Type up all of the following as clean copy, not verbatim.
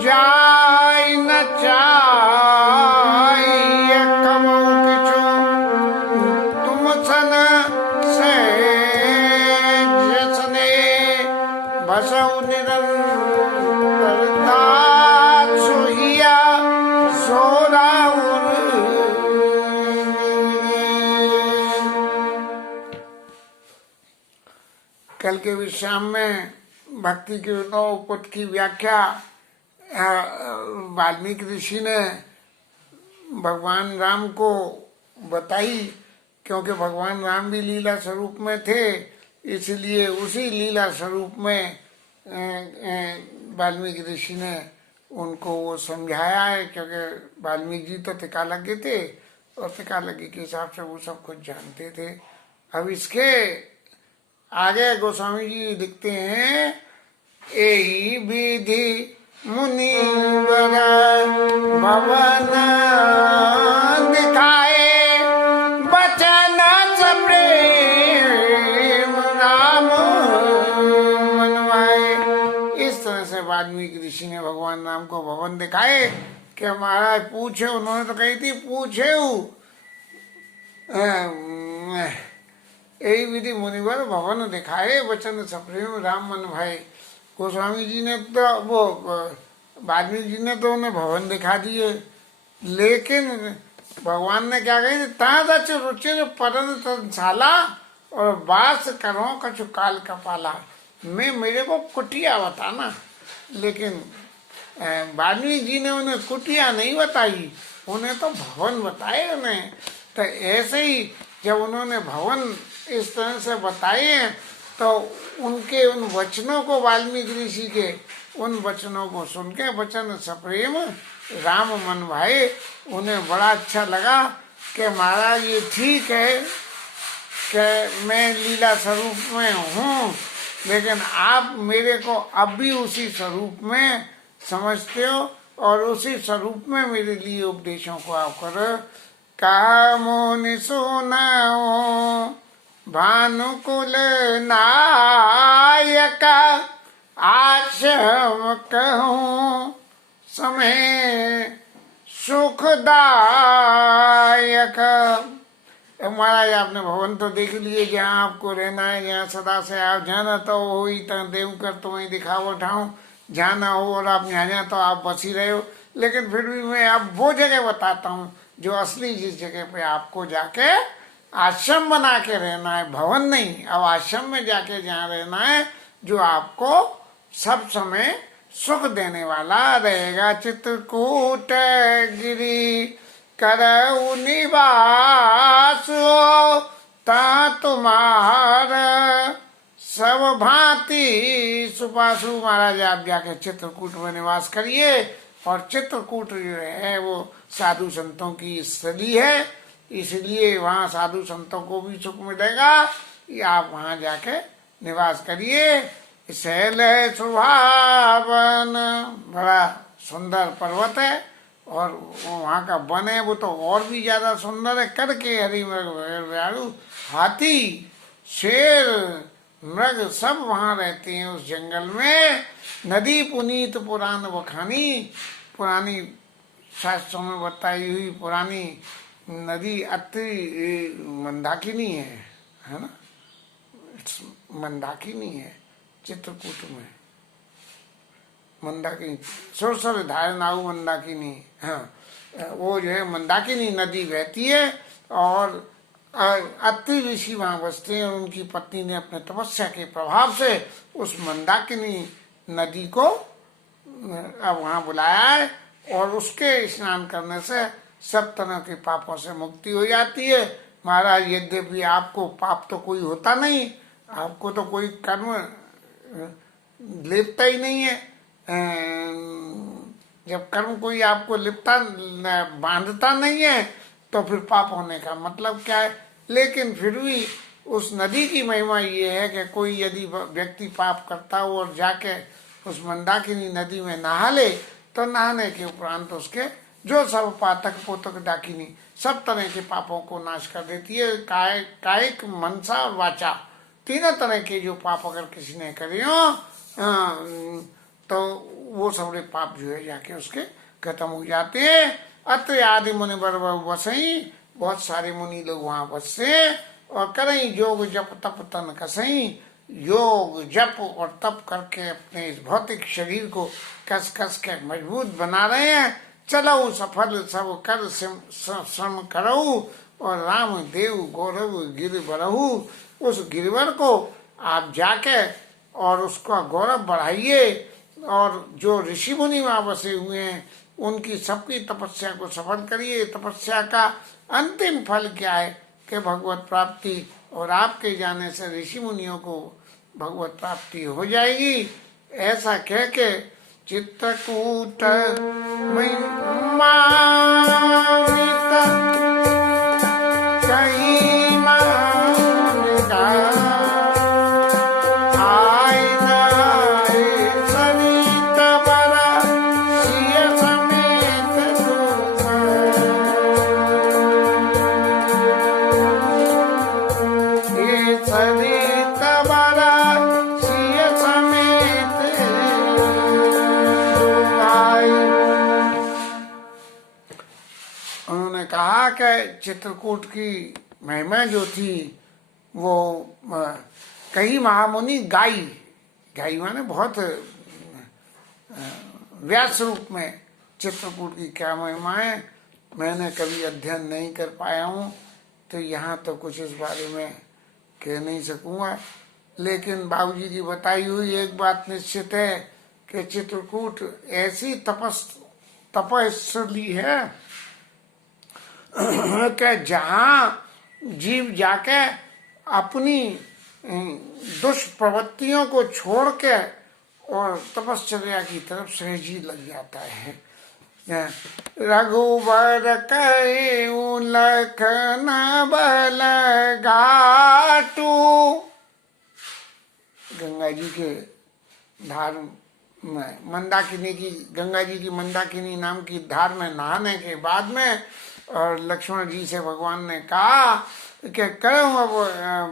जाय न चाहिए कमऊ किछु तुम सन से जसने बसऊ निरंतरता सोहिया सोराउर। कल के विश्राम में भक्ति के नौ पद की व्याख्या वाल्मीकि ऋषि ने भगवान राम को बताई, क्योंकि भगवान राम भी लीला स्वरूप में थे, इसलिए उसी लीला स्वरूप में वाल्मीकि ऋषि ने उनको वो समझाया है, क्योंकि वाल्मीकि जी तो त्रिकालज्ञ थे और त्रिकालज्ञ के हिसाब से वो सब कुछ जानते थे। अब इसके आगे गोस्वामी जी लिखते हैं, एही विधि मुनिवर भवन दिखाए बचन प्रेम राम मनवाए। इस तरह से वाल्मीकि ऋषि ने भगवान राम को भवन दिखाए कि महाराज पूछे, उन्होंने तो कही थी पूछे यही विधि मुनिवर भवन दिखाए वचन सप्रेम राम मन भाई। गोस्वामी जी ने तो वो वाल्मीकि जी ने तो उन्हें भवन दिखा दिए, लेकिन भगवान ने क्या कही, तादच रुचि जो परन तनशाला और वास करो कछु काल कपाला। मैं मेरे को कुटिया बताना, लेकिन वाल्मीकि जी ने उन्हें कुटिया नहीं बताई, उन्हें तो भवन बताए उन्हें। तो ऐसे ही जब उन्होंने भवन इस तरह से बताए हैं, तो उनके उन वचनों को वाल्मीकि ऋषि के उन वचनों को सुन के वचन सप्रेम राम मन भाई, उन्हें बड़ा अच्छा लगा कि महाराज ये ठीक है कि मैं लीला स्वरूप में हूँ, लेकिन आप मेरे को अब भी उसी स्वरूप में समझते हो और उसी स्वरूप में मेरे लिए उपदेशों को आप करो। कहा मुनि सुनाओ भानुकुल नायक आश्रम कहूँ समय सुखदायक। महाराज आपने भवन तो देख लिए, जहाँ आपको रहना है, जहाँ सदा से आप जाना तो हो ही देव कर तो वही दिखाओ ठाऊं जाना हो, और आप यहाँ तो आप बस ही रहे हो। लेकिन फिर भी मैं आप वो जगह बताता हूँ जो असली जिस जगह पे आपको जाके आश्रम बना के रहना है, भवन नहीं, अब आश्रम में जाके जहाँ रहना है, जो आपको सब समय सुख देने वाला रहेगा। चित्रकूट गिरी करऊ निवास ता तुम्हारा सब भांति सुपासु। महाराज आप जाके चित्रकूट में निवास करिए, और चित्रकूट जो है वो साधु संतों की स्थली है, इसलिए वहाँ साधु संतों को भी सुख मिलेगा। आप वहाँ जाके निवास करिए। शैल है सुहावन, बड़ा सुंदर पर्वत है, और वहाँ का वन है वो तो और भी ज्यादा सुंदर है। करके हरि मृग हाथी शेर मृग सब वहाँ रहते हैं उस जंगल में। नदी पुनीत पुराण बखानी, पुरानी शास्त्रों में बताई हुई पुरानी नदी अति मंदाकिनी है ना, मंदाकिनी है चित्रकूट में, मंदाकिनी सुरसर धारनाऊ मंदाकिनी। हाँ, वो जो है मंदाकिनी नदी बहती है, और अत्रि ऋषि वहाँ बसते हैं। उनकी पत्नी ने अपने तपस्या के प्रभाव से उस मंदाकिनी नदी को अब वहाँ बुलाया है, और उसके स्नान करने से सब तरह के पापों से मुक्ति हो जाती है। महाराज यद्यपि आपको पाप तो कोई होता नहीं, आपको तो कोई कर्म लिपता ही नहीं है, जब कर्म कोई आपको लिपता बांधता नहीं है तो फिर पाप होने का मतलब क्या है। लेकिन फिर भी उस नदी की महिमा ये है कि कोई यदि व्यक्ति पाप करता हो और जाके उस मंदाकिनी नदी में नहा ले, तो नहाने के उपरांत उसके जो सब पातक पोतक डाकिनी सब तरह के पापों को नाश कर देती है। कायिक मनसा और वाचा तीनों तरह के जो पाप अगर किसी ने करे हो तो वो वो सारे पाप जो है जाके उसके खत्म हो जाते हैं। अत्र आदि मुनि बर बसई, बहुत सारे मुनि लोग वहां बसते और करई योग जप तप तन कसई, योग जप और तप करके अपने इस भौतिक शरीर को कस कस के मजबूत बना रहे हैं। चलो सफल सब कर श्रम करऊ, और राम देव गौरव गिर बरहु, उस गिरवर को आप जाके और उसका गौरव बढ़ाइए। और जो ऋषि मुनि वहां बसे हुए हैं उनकी सबकी तपस्या को सफल करिए। तपस्या का अंतिम फल क्या है कि भगवत प्राप्ति, और आपके जाने से ऋषि मुनियों को भगवत प्राप्ति हो जाएगी। ऐसा कह के चित्रकूट महिमा चित्रकूट की महिमा जो थी वो कई महामुनि गाई, गाई माने बहुत व्यास रूप में चित्रकूट की क्या महिमा है मैंने कभी अध्ययन नहीं कर पाया हूँ, तो यहाँ तो कुछ इस बारे में कह नहीं सकूंगा। लेकिन बाबूजी की बताई हुई एक बात निश्चित है कि चित्रकूट ऐसी तपस्वी है कि जहाँ जीव जाके अपनी दुष्प्रवृत्तियों को छोड़ के और तपश्चर्या की तरफ सहजी लग जाता है। रघुबर कहे लखन बल घाटू, गंगा जी के धार में मंदाकिनी की, गंगा जी की मंदाकिनी नाम की धार में नहाने के बाद में और लक्ष्मण जी से भगवान ने कहा कि करूँ अब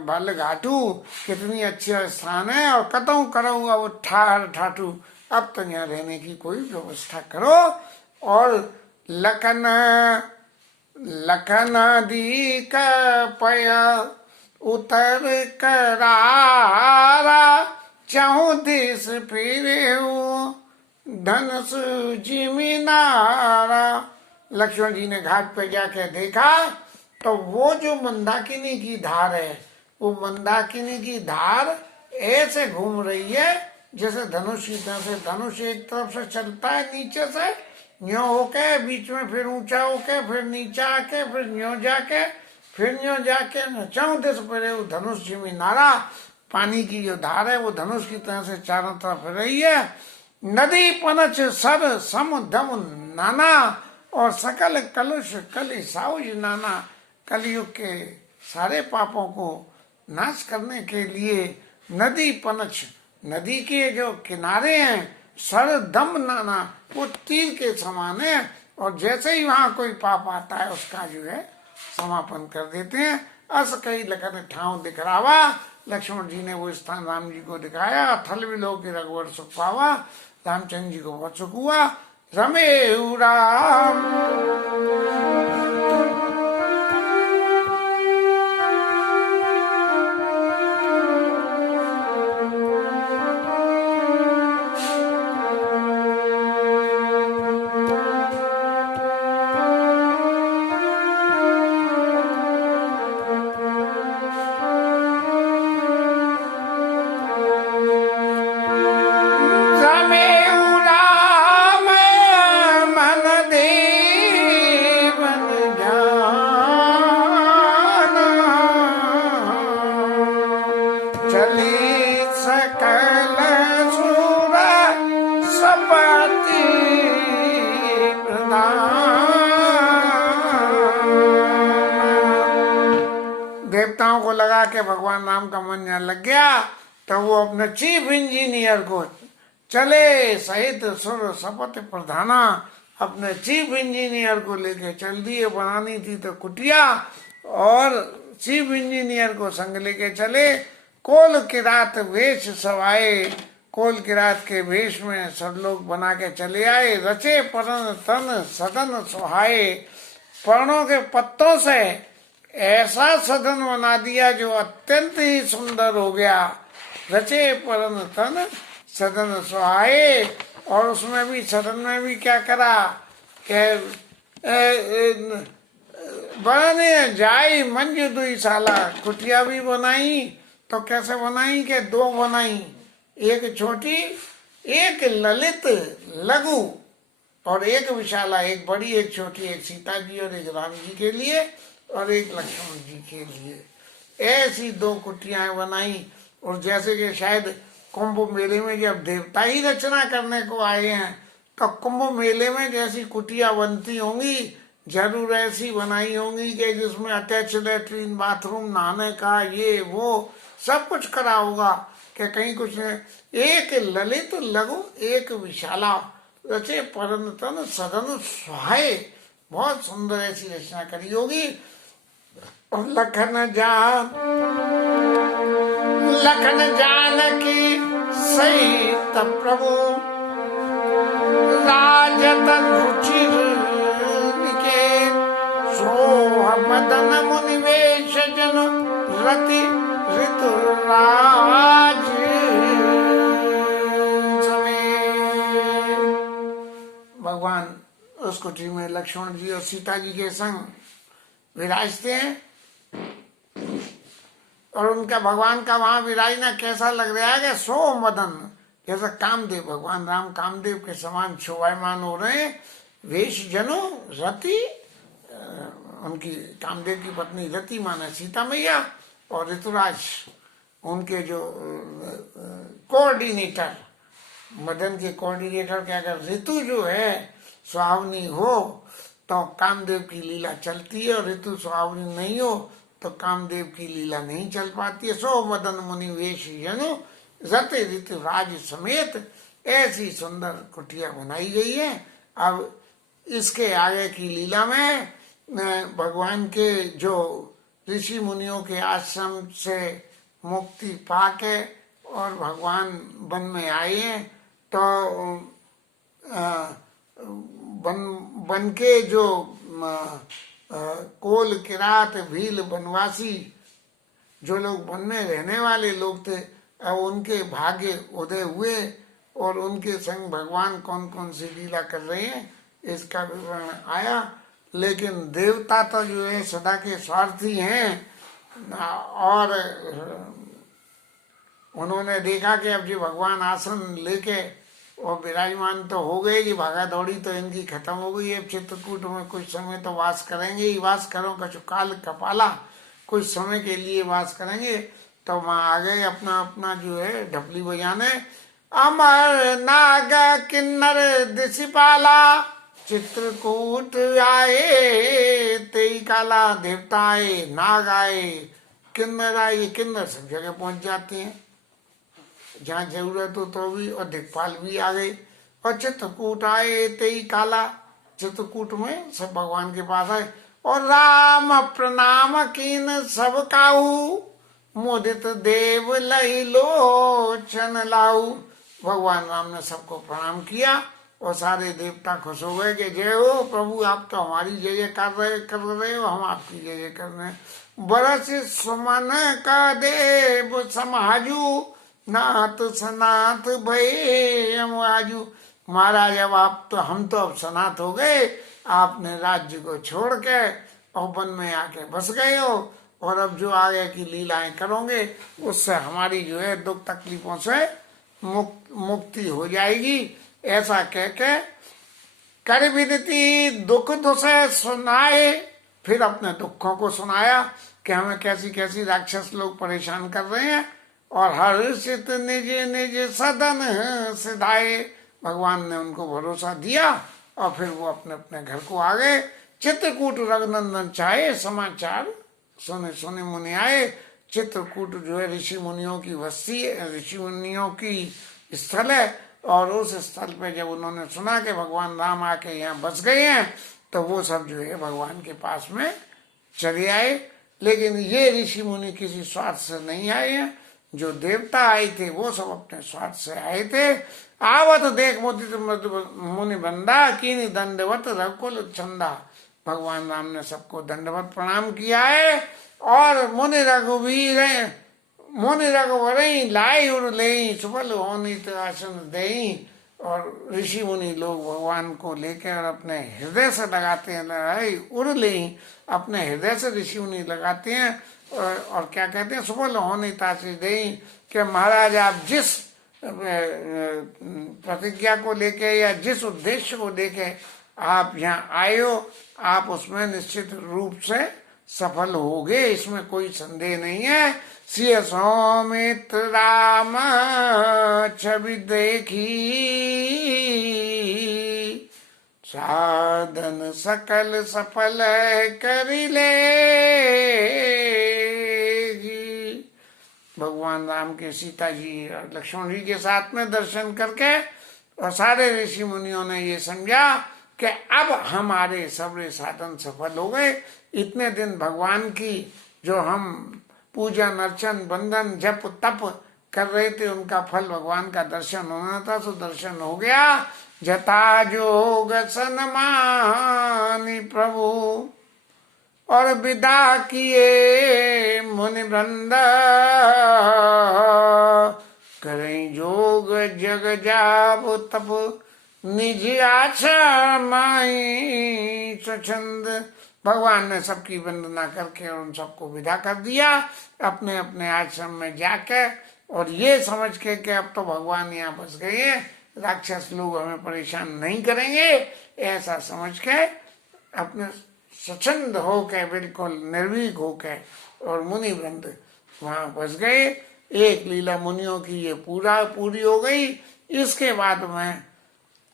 भल घाटू, कितनी अच्छी स्थान है, और कतऊ करूँ अब ठार ठाटू, अब तो यहाँ रहने की कोई व्यवस्था करो। और लखन दी का पया उतर करारा, चाहू देश फिरे धनुष जिमिनारा। लक्ष्मण जी ने घाट पर जाके देखा तो वो जो मंदाकिनी की धार है, वो मंदाकिनी की धार ऐसे घूम रही है जैसे धनुष की तरह से। धनुष एक तरफ से चलता है नीचे से न्यो होके, बीच में फिर ऊंचा होके, फिर नीचा आके, फिर न्यो जाके, फिर न्यो जाके, चौथे से पहले वो धनुष जिमी नारा, पानी की जो धार है वो धनुष की तरह से चारों तरफ रही है। नदी पनच सर सम धम नाना, और सकल कलुष कलि साउज नाना। कलयुग के सारे पापों को नाश करने के लिए नदी पनच, नदी के जो किनारे हैं, सर दम नाना, वो तीर के समान है, और जैसे ही वहां कोई पाप आता है उसका जो है समापन कर देते हैं। अस कई लखन ठाव दिखरावा, लक्ष्मण जी ने वो स्थान राम जी को दिखाया। थल विलो के रघुवर सुख पावा, रामचंद्र जी को बहुत सुख हुआ। रमे राम देवताओं को लगा के भगवान राम का मन यहाँ लग गया, तो वो अपने चीफ इंजीनियर को चले सहित सुर सपत प्रधाना, अपने चीफ इंजीनियर को लेके चल दिए। बनानी थी तो कुटिया, और चीफ इंजीनियर को संग लेके चले। कोल की रात वेश सवाए, कोल किरात के वेश में सब लोग बना के चले आए। रचे परन तन सदन सुहाए, पर्णों के पत्तों से ऐसा सदन बना दिया जो अत्यंत ही सुंदर हो गया। रचे परन तन सदन सुहाए, और उसमें भी सदन में भी क्या करा कि बनाने जाई मंज दुई साला, कुटिया भी बनाई। तो कैसे बनाई कि दो बनाई, एक छोटी एक ललित लघु और एक विशाला, एक बड़ी एक छोटी, एक सीता जी और एक राम जी के लिए और एक लक्ष्मण जी के लिए। ऐसी दो कुटियाएं बनाई। और जैसे कि शायद कुंभ मेले में जब देवता ही रचना करने को आए हैं तो कुंभ मेले में जैसी कुटिया बनती होंगी जरूर ऐसी बनाई होंगी कि जिसमें अटैच लेटरिन बाथरूम नहाने का ये वो सब कुछ करा होगा कि कहीं कुछ नहीं। एक ललित लघु एक विशाला, रचे परन तन सदन सुहाए, बहुत सुंदर ऐसी रचना करी होगी। और लखन जानकी सहित प्रभु, राजत रुचिर निकेत, सोह मदन मुनिवेश जन, रति ऋतुराज समेत। भगवान उस कुटी में लक्ष्मण जी और सीता जी के संग विराजते हैं। और उनका भगवान का वहां विराजना कैसा लग रहा है कि सो मदन, जैसा कामदेव, भगवान राम कामदेव के समान शोभायमान हो रहे हैं। वेश जनो रति, उनकी कामदेव की पत्नी रति माने सीता मैया, और ऋतुराज उनके जो कोऑर्डिनेटर, मदन के कोऑर्डिनेटर क्या कर, ऋतु जो है सुहावनी हो तो कामदेव की लीला चलती है, और ऋतु सुहावनी नहीं हो तो कामदेव की लीला नहीं चल पाती है। सो मदन मुनि वेश जनु रत ऋतुराज समेत, ऐसी सुंदर कुटिया बनाई गई है। अब इसके आगे की लीला में भगवान के जो ऋषि मुनियों के आश्रम से मुक्ति पाके और भगवान वन में आए हैं, तो वन के जो कोल किरात भील वनवासी जो लोग वन में रहने वाले लोग थे, अब उनके भाग्य उदय हुए और उनके संग भगवान कौन कौन सी लीला कर रहे हैं इसका विवरण आया। लेकिन देवता तो जो है सदा के स्वार्थी हैं, और उन्होंने देखा कि अब जो भगवान आसन लेके और विराजमान तो हो गए, कि भागा दौड़ी तो इनकी खत्म हो गई। अब चित्रकूट में कुछ समय तो वास करेंगे ही, वास करो कछु काल कपाला, कुछ समय के लिए वास करेंगे। तो वहां आ गए अपना अपना जो है ढपली बजाने। अमर नाग किन्नर दिशिपाला, चित्रकूट आए तेई काला, देवता आए, नाग आए, किन्नर आए। किन्नर सब जगह पहुंच जाते हैं जहाँ जरूरत हो तो भी, और दिक्पाल भी आ गए। और चित्रकूट आए तेई काला, चित्रकूट में सब भगवान के पास आए। और राम प्रणाम कीन सब काऊ, मोदित देव लई लोचन लाऊ। भगवान राम ने सबको प्रणाम किया और सारे देवता खुश हो गए कि जय हो प्रभु, आप तो हमारी जय जय कर रहे हो, हम आपकी जय जय कर रहे हैं। बरस सुमन का देव समाजू, नाथ सनाथ भय आजू। महाराज अब आप तो, हम तो अब सनाथ हो गए, आपने राज्य को छोड़ के और वन में आके बस गए हो, और अब जो आगे की लीलाएं करोगे उससे हमारी जो है दुख तकलीफों से मुक्ति हो जाएगी। ऐसा कह के कर विनती दुख दुसे सुनाए, फिर अपने दुखों को सुनाया कि हमें कैसी कैसी राक्षस लोग परेशान कर रहे हैं। और हर्षित निज निज सदन सिधाए, भगवान ने उनको भरोसा दिया और फिर वो अपने अपने घर को आ गए। चित्रकूट रघुनंदन चाहे, समाचार सुने सुने मुनि आए। चित्रकूट जो है ऋषि मुनियों की बस्ती है, ऋषि मुनियों की स्थल है, और उस स्थल पे जब उन्होंने सुना कि भगवान राम आके यहाँ बस गए हैं तो वो सब जो है भगवान के पास में चले आए। लेकिन ये ऋषि मुनि किसी स्वार्थ से नहीं आए हैं, जो देवता आए थे वो सब अपने स्वार्थ से आए थे। आवत देख मुनि बंदा कीनी दंडवत रघुकुल चंदा। भगवान राम ने सबको दंडवत प्रणाम किया है। और मुनि रघुवर लाई उड़ ले सुफल होनी तो आसन दे। और ऋषि मुनि लोग भगवान को लेकर अपने हृदय से लगाते हैं, लाई उड़ ले, अपने हृदय से ऋषि मुनि लगाते हैं। और क्या कहते हैं, सुफल होनी तासी दे, कि महाराज आप जिस प्रतिज्ञा को लेके या जिस उद्देश्य को लेके आप यहाँ आए हो, आप उसमें निश्चित रूप से सफल होगे, इसमें कोई संदेह नहीं है। सिय सौमित्र राम छवि देखी, साधन सकल सफल करी ले। भगवान राम के सीता जी और लक्ष्मण जी के साथ में दर्शन करके और सारे ऋषि मुनियों ने ये समझा कि अब हमारे सबरे साधन सफल हो गए। इतने दिन भगवान की जो हम पूजन अर्चन बंधन जप तप कर रहे थे, उनका फल भगवान का दर्शन होना था, सो दर्शन हो गया। जता जोग सनमानि प्रभु, और विदा किए मुनि वृंद, करें जोग जग जाप तप, निज आश्रम स्वच्छंद। भगवान ने सबकी वंदना करके और उन सबको विदा कर दिया अपने अपने आश्रम में जाके। और ये समझ के कि अब तो भगवान यहाँ बस गए हैं, राक्षस लोग हमें परेशान नहीं करेंगे, ऐसा समझ के अपने स्वच्छंद होके, बिल्कुल निर्भीक होके, और मुनि वृंद वहां बस गए। एक लीला मुनियों की ये पूरी हो गई। इसके बाद में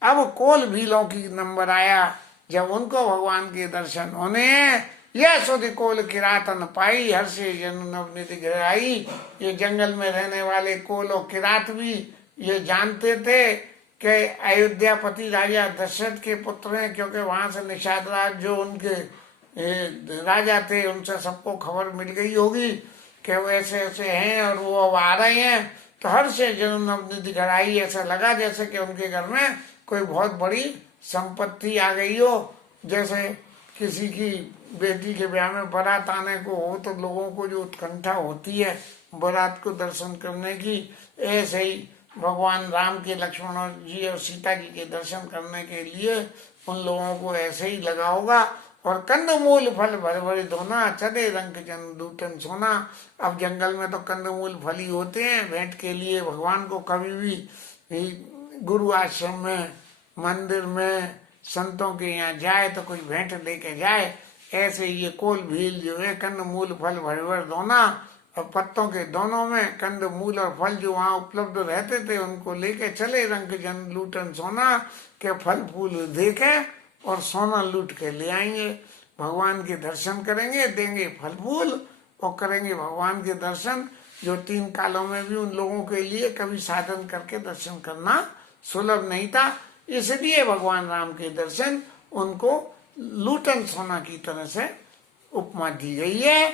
अब कोल भीलों की नंबर आया, जब उनको भगवान के दर्शन होने हैं। यह सुधि कोल किरातन पाई, हर्षे जन नवनिधि गिराई। ये जंगल में रहने वाले कोल और किरात भी ये जानते थे कि अयोध्यापति राजा दशरथ के पुत्र हैं, क्योंकि वहां से निषाद राज जो उनके राजा थे, उनसे सबको खबर मिल गई होगी कि वो ऐसे ऐसे हैं और वो अब आ रहे हैं। तो हर्षे जन नवनिधि गिराई, ऐसा लगा जैसे कि उनके घर में कोई बहुत बड़ी संपत्ति आ गई हो। जैसे किसी की बेटी के ब्याह में बारात आने को हो तो लोगों को जो उत्कंठा होती है बारात को दर्शन करने की, ऐसे ही भगवान राम के, लक्ष्मण जी और सीता जी के दर्शन करने के लिए उन लोगों को ऐसे ही लगा होगा। और कंदमूल फल भरे भरे धोना, चले रंग जन दूतन सोना। अब जंगल में तो कंदमूल फल ही होते हैं भेंट के लिए। भगवान को कभी भी गुरु आश्रम में, मंदिर में, संतों के यहाँ जाए तो कोई भेंट लेके जाए। ऐसे ये कोल भील जो है, कंद मूल फल भरे भरे दोना, और पत्तों के दोनों में कंद मूल और फल जो वहाँ उपलब्ध रहते थे उनको लेके चले रंग जन लूटन सोना, के फल फूल देखे और सोना लूट के ले आएंगे। भगवान के दर्शन करेंगे, देंगे फल फूल और करेंगे भगवान के दर्शन, जो 3 कालों में भी उन लोगों के लिए कभी साधन करके दर्शन करना सुलभ नहीं था। इसलिए भगवान राम के दर्शन उनको लूटन सोना की तरह से उपमा दी गई है।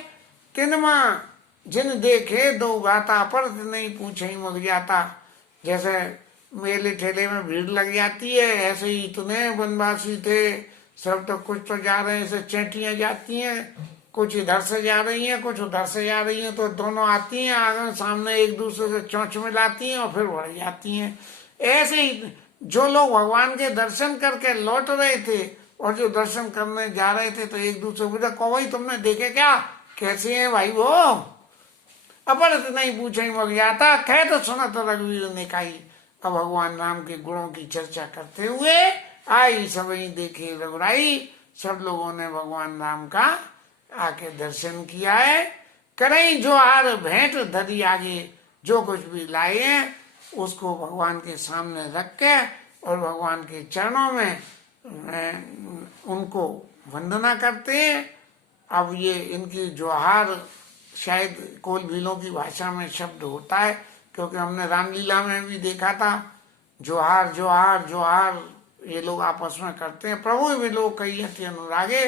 तिनमा जिन देखे दो गाता, पर नहीं पूछे ही मग जाता। जैसे मेले ठेले में भीड़ लग जाती है, ऐसे ही इतने वनवासी थे सब, तो कुछ तो जा रहे हैं, ऐसे चेटियां जाती हैं, कुछ इधर से जा रही हैं, कुछ उधर से जा रही हैं, तो दोनों आती हैं आगे सामने, एक दूसरे से चोंच मिलाती हैं और फिर बढ़ जाती हैं। ऐसे ही जो लोग भगवान के दर्शन करके लौट रहे थे और जो दर्शन करने जा रहे थे, तो एक दूसरे को को भाई तुमने देखे क्या, कैसे हैं भाई वो, अपरत नहीं पूछे मग जाता, कह तो सुना तो रघुवीर ने कही। अब भगवान राम के गुणों की चर्चा करते हुए आई सबई देखे रघुराई। सब लोगों ने भगवान राम का आके दर्शन किया है। करें जो हार भेंट धरी आगे, जो कुछ भी लाए हैं उसको भगवान के सामने रख के और भगवान के चरणों में उनको वंदना करते हैं। अब ये इनकी जोहार शायद कोल भीलों की भाषा में शब्द होता है, क्योंकि हमने रामलीला में भी देखा था, जोहार जोहार जोहार ये लोग आपस में करते हैं। प्रभु भी लोग कई अति अनुरागे।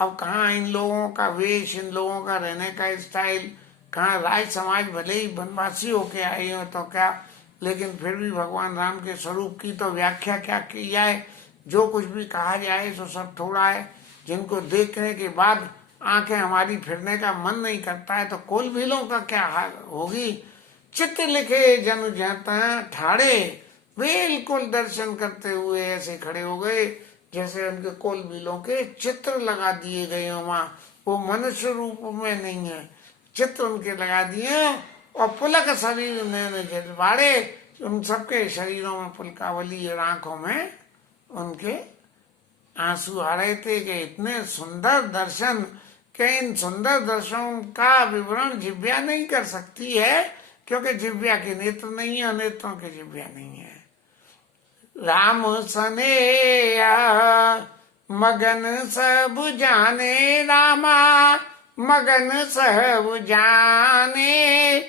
अब कहाँ इन लोगों का वेश, इन लोगों का रहने का स्टाइल, कहाँ राज समाज भले ही वनवासी होके आए हो तो क्या, लेकिन फिर भी भगवान राम के स्वरूप की तो व्याख्या क्या की जाए। जो कुछ भी कहा जाए सो सब थोड़ा है। जिनको देखने के बाद आंखें हमारी फिरने का मन नहीं करता है तो कोल भीलों का क्या हाल होगी। चित्त लिखे जन जहता ठाड़े, बिल्कुल दर्शन करते हुए ऐसे खड़े हो गए जैसे उनके कोल बिलों के चित्र लगा दिए गए हो। वहां वो मनुष्य रूप में नहीं है, चित्र उनके लगा दिए। और पुलक शरीर नैन जलवाड़े, उन सबके शरीरों में पुलकावली और आंखों में उनके आंसू आ रहे थे कि इतने सुंदर दर्शन के इन सुंदर दर्शनों का विवरण जिव्या नहीं कर सकती है, क्योंकि जिव्या के नेत्र नहीं है, नेत्रों के जिव्या नहीं है। राम सनेया मगन सब जाने, रामा मगन सब जाने,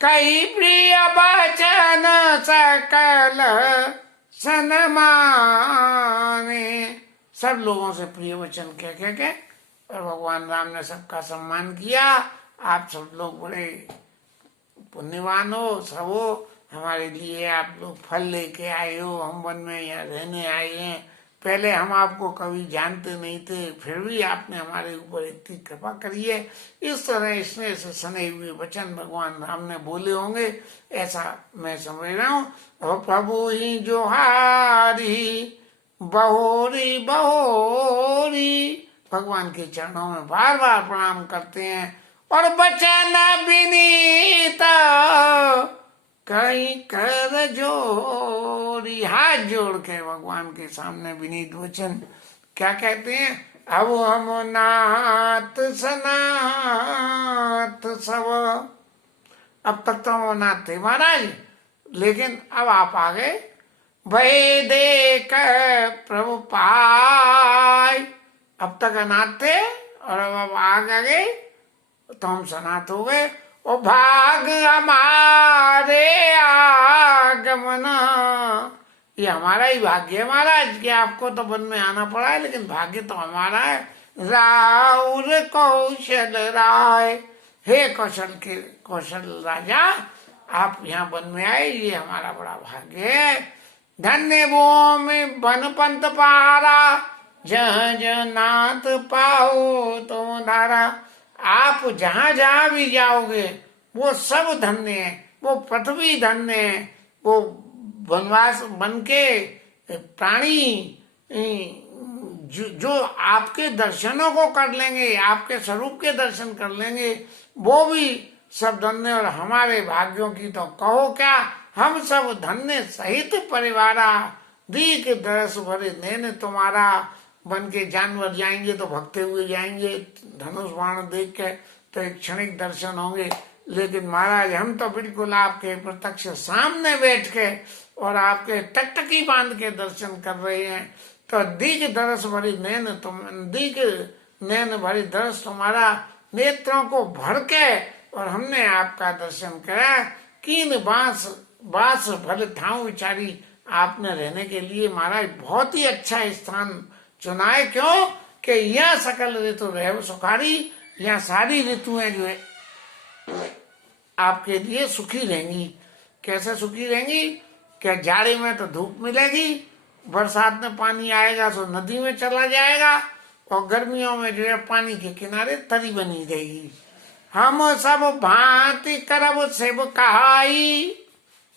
कई प्रिय बचन सकल सनमाने। सब लोगों से प्रिय वचन कह के और भगवान राम ने सबका सम्मान किया। आप सब लोग बड़े पुण्यवान हो, सब हो, हमारे लिए आप लोग फल लेके आए हो, हम वन में यहाँ रहने आए हैं। पहले हम आपको कभी जानते नहीं थे, फिर भी आपने हमारे ऊपर इतनी कृपा करी है। इस तरह स्नेह से सने हुए वचन भगवान राम ने बोले होंगे, ऐसा मैं समझ रहा हूँ। और प्रभु ही जोहारी बहोरी बहोरी, भगवान के चरणों में बार बार प्रणाम करते हैं। और बचन विनीत कहीं कर जोरी, हाथ जोड़ के भगवान के सामने विनीत वचन क्या कहते हैं। अब हम नाथ सनाथ सब, अब तक तो हम नाथ थे महाराज, लेकिन अब आप आ गए। भय देख प्रभु पाय, अब तक अनाथ थे और अब आ गए तो हम सनाथ हो गए। ओ भाग हमारे आगमन, ये हमारा ही भाग्य है महाराज कि आपको तो वन में आना पड़ा है, लेकिन भाग्य तो हमारा है। राउर कौशल राय, हे कौशल राजा, आप यहाँ वन में आए, ये हमारा बड़ा भाग्य है। धन्य वो में वन पंत पारा, जहाँ जहाँ नाथ पाओ तो धारा। आप जहां जहां भी जाओगे वो सब धन्य है, वो पृथ्वी धन्य है, वो वनवास बन के प्राणी जो आपके दर्शनों को कर लेंगे, आपके स्वरूप के दर्शन कर लेंगे, वो भी सब धन्य। और हमारे भाग्यों की तो कहो क्या, हम सब धन्य सहित परिवारा, दीक दरस भरे नैन तुम्हारा। बन के जानवर जाएंगे तो भगते हुए जाएंगे, धनुष बाण देख के तो एक क्षणिक दर्शन होंगे, लेकिन महाराज हम तो बिल्कुल आपके प्रत्यक्ष सामने बैठ के और आपके टकटकी बांध के दर्शन कर रहे हैं। तो दीग दरस भरी नैन तुम, दीग नैन भरी दरस तुम्हारा, नेत्रों को भर के और हमने आपका दर्शन करा। कीन बास भले ठाव विचारी, आपने रहने के लिए महाराज बहुत ही अच्छा स्थान चुना है। क्यों कि यह सकल ऋतु रह सुखारी, यह सारी ऋतुएं जो है आपके लिए सुखी रहेंगी। कैसे सुखी रहेंगी? क्या जाड़े में तो धूप मिलेगी, बरसात में पानी आएगा तो नदी में चला जाएगा, और गर्मियों में जो है पानी के किनारे तरी बनी रहेगी। हम सब भांति करब सेव कहाई,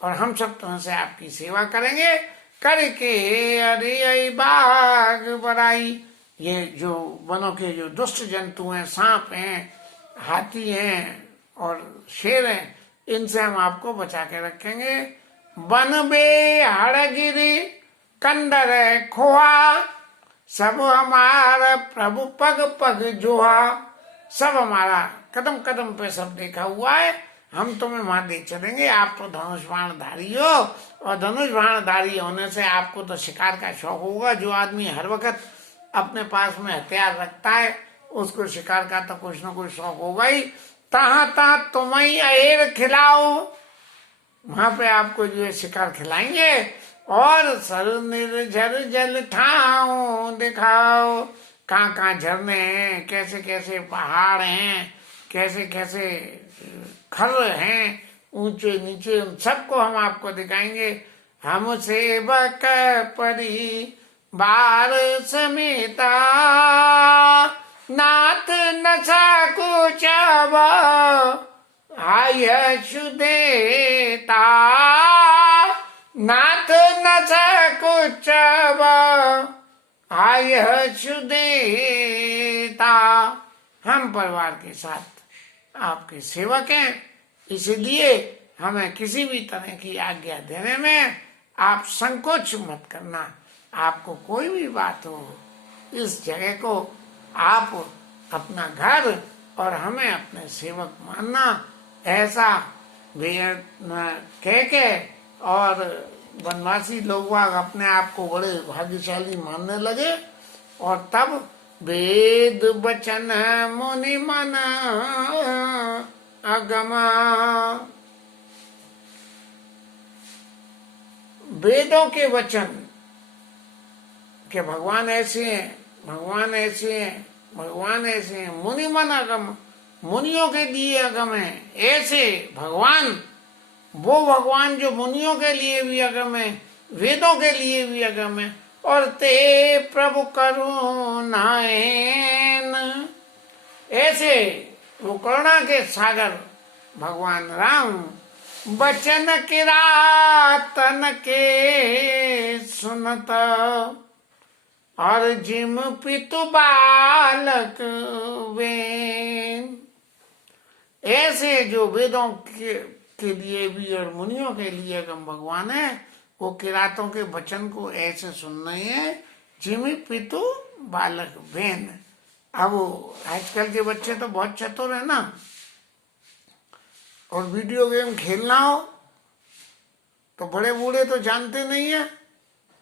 और हम सब तरह से आपकी सेवा करेंगे करके अरे बाग बड़ाई। ये जो वनों के जो दुष्ट जंतु हैं, सांप हैं, हाथी हैं और शेर हैं, इनसे हम आपको बचा के रखेंगे। वन बे हड़गिरी कंदर खोहा, सब हमारा प्रभु पग पग जोहा। सब हमारा कदम कदम पे सब देखा हुआ है, हम तुम्हें वहां देख चलेंगे। आप तो धनुष बाण धारी हो, और धनुष बाण धारी होने से आपको तो शिकार का शौक होगा। जो आदमी हर वक्त अपने पास में हथियार रखता है, उसको शिकार का तो कुछ न कुछ शौक होगा ही। तहाँ तहाँ तुम्हें अहेर खिलाओ, वहां पे आपको जो है शिकार खिलाएंगे। और सर निर्झर जल ठाओ दिखाओ, कहाँ कहाँ झरने हैं, कैसे कैसे पहाड़ हैं, कैसे कैसे खर हैं ऊंचे नीचे, उन सबको हम आपको दिखाएंगे। हम सेवक परिवार समेता, नाथ नशा कुचब आयशु देता, नाथ नशा कुचब आयशु देता। हम परिवार के साथ आपके सेवक हैं, इसलिए हमें किसी भी तरह की आज्ञा देने में आप संकोच मत करना। आपको कोई भी बात हो, इस जगह को आप अपना घर और हमें अपने सेवक मानना, ऐसा कह के और वनवासी लोग अपने आप को बड़े भाग्यशाली मानने लगे। और तब वेद वचन मुनि मन अगमा, वेदों के वचन कि भगवान ऐसे हैं, भगवान ऐसे हैं, भगवान ऐसे हैं। मुनि मन अगम, मुनियों के लिए अगम है। ऐसे भगवान, वो भगवान जो मुनियों के लिए भी अगम है, वेदों के लिए भी अगम है। और ते प्रभु करुणायन, ऐसे वो करुणा के सागर भगवान राम, बचन किरातन के सुनत, और जिम पितु बालक वेन। ऐसे जो वेदों के लिए भी और मुनियों के लिए अगम भगवान है, वो किरातों के वचन को ऐसे सुन रहे हैं जिम पितु बालक वेन। अब आजकल के बच्चे तो बहुत चतुर है ना, और वीडियो गेम खेलना हो तो बड़े बूढ़े तो जानते नहीं है,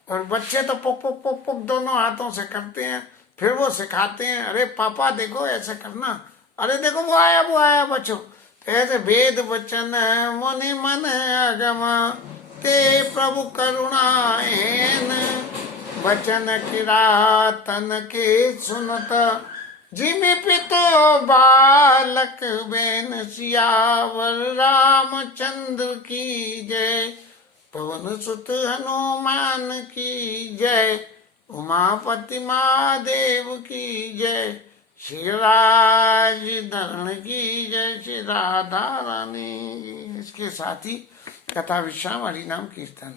और बच्चे तो पुक पुक पुक पुक दोनों हाथों से करते हैं। फिर वो सिखाते हैं, अरे पापा देखो ऐसे करना, अरे देखो वो आया बच्चों। तो ऐसे वेद वचन मुनि मन अगम, ते प्रभु करुणायन, वचन किरातन के सुनत, जिमि पितु बालक बेन। सियावर रामचंद्र की जय, पवन सुत हनुमान की जय, उमापति महादेव की जय, श्री राज धरण की जय, श्री राधा रानी। इसके साथ ही कथा विश्राम, हरिनाम कीर्तन।